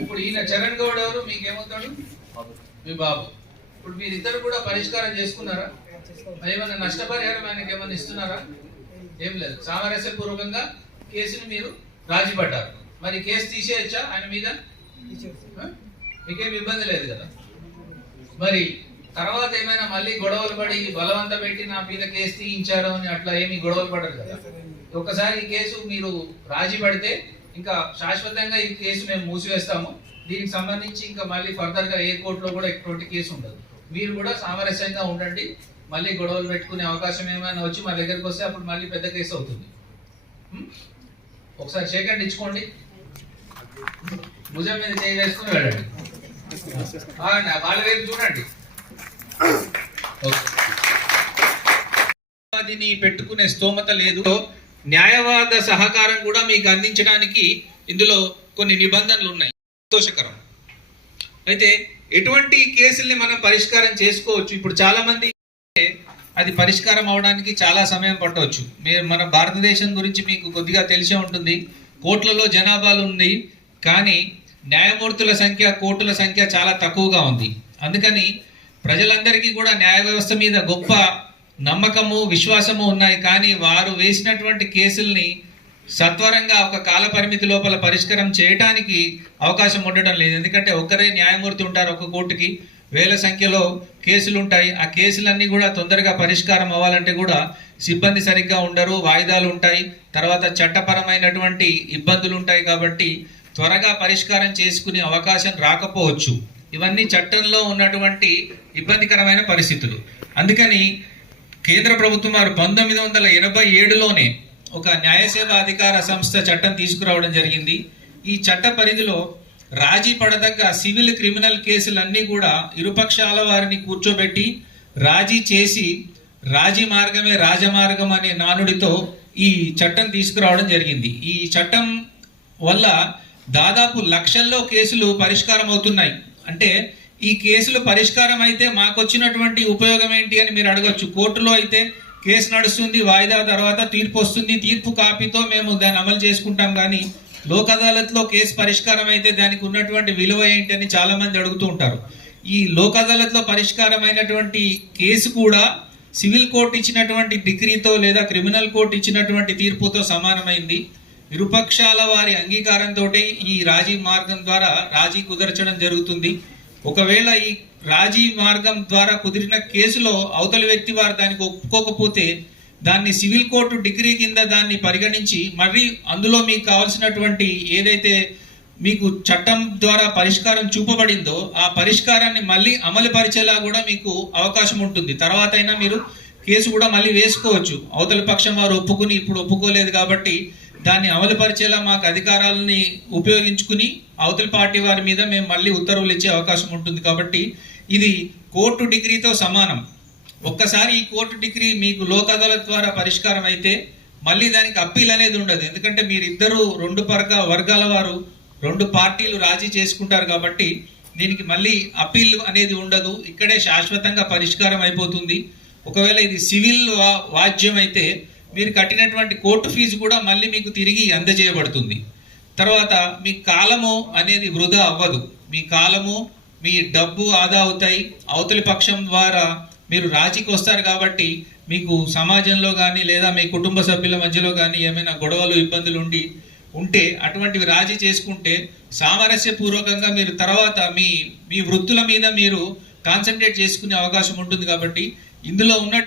ఇప్పుడు ఈయన చరణ్ గౌడ్ ఎవరు? మీకేమవుతాడు? మీ బాబు. ఇప్పుడు మీరిద్దరు కూడా పరిష్కారం చేసుకున్నారా? ఏమైనా నష్టపరిహారం ఆయనకి ఏమైనా ఇస్తున్నారా? ఏం లేదు. సామరస్య పూర్వకంగా కేసుని మీరు రాజీ పడ్డారు మరి కేసు తీసేయచ్చా ఆయన మీద? మీకేం ఇబ్బంది లేదు కదా? మరి తర్వాత ఏమైనా మళ్ళీ గొడవలు పడి బలవంత పెట్టి నా మీద కేసు తీయించారు అని అట్లా ఏమి గొడవలు పడరు కదా. ఒక్కసారి ఈ కేసు మీరు రాజీ పడితే ఇంకా శాశ్వతంగా ఈ కేసు మేము మూసివేస్తాము. దీనికి సంబంధించి ఇంకా మళ్ళీ ఫర్దర్గా ఏ కోర్టులో కూడా ఎటువంటి కేసు ఉండదు. మీరు కూడా సామరస్యంగా ఉండండి. మళ్ళీ గొడవలు పెట్టుకునే అవకాశం ఏమైనా వచ్చి మా దగ్గరికి వస్తే అప్పుడు మళ్ళీ పెద్ద కేసు అవుతుంది. ఒకసారి షేకండ్ ఇచ్చుకోండి. భుజం మీద చేయి వేసుకుని వెళ్ళండి. వాళ్ళ వైపు చూడండి. న్యాయవాదిని పెట్టుకునే స్తోమత లేదు. న్యాయవాద సహకారం కూడా మీకు అందించడానికి ఇందులో కొన్ని నిబంధనలు ఉన్నాయి. సంతోషకరం. అయితే ఎటువంటి కేసుల్ని మనం పరిష్కారం చేసుకోవచ్చు? ఇప్పుడు చాలా మంది అది పరిష్కారం అవడానికి చాలా సమయం పట్టవచ్చు. మీరు మన భారతదేశం గురించి మీకు కొద్దిగా తెలిసే ఉంటుంది. కోట్లలో జనాభాలు ఉంది. కానీ న్యాయమూర్తుల సంఖ్య కోర్టుల సంఖ్య చాలా తక్కువగా ఉంది. అందుకని ప్రజలందరికీ కూడా న్యాయ వ్యవస్థ మీద గొప్ప నమ్మకము విశ్వాసము ఉన్నాయి. కానీ వారు వేసినటువంటి కేసుల్ని సత్వరంగా ఒక కాల పరిమితి లోపల పరిష్కారం చేయటానికి అవకాశం ఉండడం లేదు. ఎందుకంటే ఒక్కరే న్యాయమూర్తి ఉంటారు ఒక కోర్టుకి. వేల సంఖ్యలో కేసులు ఉంటాయి ఆ కేసులన్నీ కూడా తొందరగా పరిష్కారం అవ్వాలంటే కూడా సిబ్బంది సరిగ్గా ఉండరు వాయిదాలు ఉంటాయి. తర్వాత చట్టపరమైనటువంటి ఇబ్బందులు ఉంటాయి కాబట్టి త్వరగా పరిష్కారం చేసుకునే అవకాశం రాకపోవచ్చు. ఇవన్నీ చట్టంలో ఉన్నటువంటి ఇబ్బందికరమైన పరిస్థితులు. అందుకని కేంద్ర ప్రభుత్వం వారు పంతొమ్మిది వందల ఎనభై ఏడులోనే ఒక న్యాయసేవ అధికార సంస్థ చట్టం తీసుకురావడం జరిగింది. ఈ చట్ట పరిధిలో రాజీ పడదగ్గ సివిల్ క్రిమినల్ కేసులన్నీ కూడా ఇరుపక్షాల వారిని కూర్చోబెట్టి రాజీ చేసి రాజీ మార్గమే రాజమార్గం అనే నానుడితో ఈ చట్టం తీసుకురావడం జరిగింది. ఈ చట్టం వల్ల దాదాపు లక్షల్లో కేసులు పరిష్కారం అవుతున్నాయి అంటే ఈ కేసులు పరిష్కారం అయితే మాకు వచ్చినటువంటి ఉపయోగం ఏంటి అని మీరు అడగచ్చు. కోర్టులో అయితే కేసు నడుస్తుంది వాయిదా తర్వాత తీర్పు వస్తుంది. తీర్పు కాపీతో మేము దాన్ని అమలు చేసుకుంటాం కానీ లోక్ అదాలత్లో కేసు పరిష్కారం అయితే దానికి ఉన్నటువంటి విలువ ఏంటి అని చాలామంది అడుగుతూ ఉంటారు. ఈ లోక్ అదాలత్లో పరిష్కారమైనటువంటి కేసు కూడా సివిల్ కోర్టు ఇచ్చినటువంటి డిగ్రీతో లేదా క్రిమినల్ కోర్టు ఇచ్చినటువంటి తీర్పుతో సమానమైంది. ఇరుపక్షాల వారి అంగీకారంతో ఈ రాజీ మార్గం ద్వారా రాజీ కుదర్చడం జరుగుతుంది. ఒకవేళ ఈ రాజీ మార్గం ద్వారా కుదిరిన కేసులో అవతలి వ్యక్తి వారు దానికి ఒప్పుకోకపోతే దాన్ని సివిల్ కోర్టు డిగ్రీ కింద దాన్ని పరిగణించి మరీ అందులో మీకు కావాల్సినటువంటి ఏదైతే మీకు చట్టం ద్వారా పరిష్కారం చూపబడిందో ఆ పరిష్కారాన్ని మళ్ళీ అమలు పరిచేలా కూడా మీకు అవకాశం ఉంటుంది. తర్వాత అయినా మీరు కేసు కూడా మళ్ళీ వేసుకోవచ్చు. అవతలి పక్షం వారు ఒప్పుకుని ఇప్పుడు ఒప్పుకోలేదు కాబట్టి దాన్ని అమలు పరిచేలా మాకు అధికారాలని ఉపయోగించుకుని అవతలి పార్టీ వారి మీద మేము మళ్ళీ ఉత్తర్వులు ఇచ్చే అవకాశం ఉంటుంది కాబట్టి ఇది కోర్టు డిగ్రీతో సమానం. ఒక్కసారి ఈ కోర్టు డిగ్రీ మీకు లోక్ అదాలత్ ద్వారా పరిష్కారం అయితే మళ్ళీ దానికి అప్పీల్ అనేది ఉండదు. ఎందుకంటే మీరిద్దరూ రెండు పరక వర్గాల వారు రెండు పార్టీలు రాజీ చేసుకుంటారు కాబట్టి దీనికి మళ్ళీ అప్పీల్ అనేది ఉండదు. ఇక్కడే శాశ్వతంగా పరిష్కారం అయిపోతుంది. ఒకవేళ ఇది సివిల్ వా- వాద్యం అయితే మీరు కట్టినటువంటి కోర్టు ఫీజు కూడా మళ్ళీ మీకు తిరిగి అందజేయబడుతుంది. తర్వాత మీ కాలము అనేది వృధా అవ్వదు. మీ కాలము మీ డబ్బు ఆదా అవుతాయి. అవతలి పక్షం ద్వారా మీరు రాజీకి వస్తారు కాబట్టి మీకు సమాజంలో కానీ లేదా మీ కుటుంబ సభ్యుల మధ్యలో కానీ ఏమైనా గొడవలు ఇబ్బందులు ఉండి ఉంటే అటువంటివి రాజీ చేసుకుంటే సామరస్యపూర్వకంగా మీరు తర్వాత మీ మీ వృత్తుల మీద మీరు కాన్సన్ట్రేట్ చేసుకునే అవకాశం ఉంటుంది కాబట్టి ఇందులో ఉన్నట్టు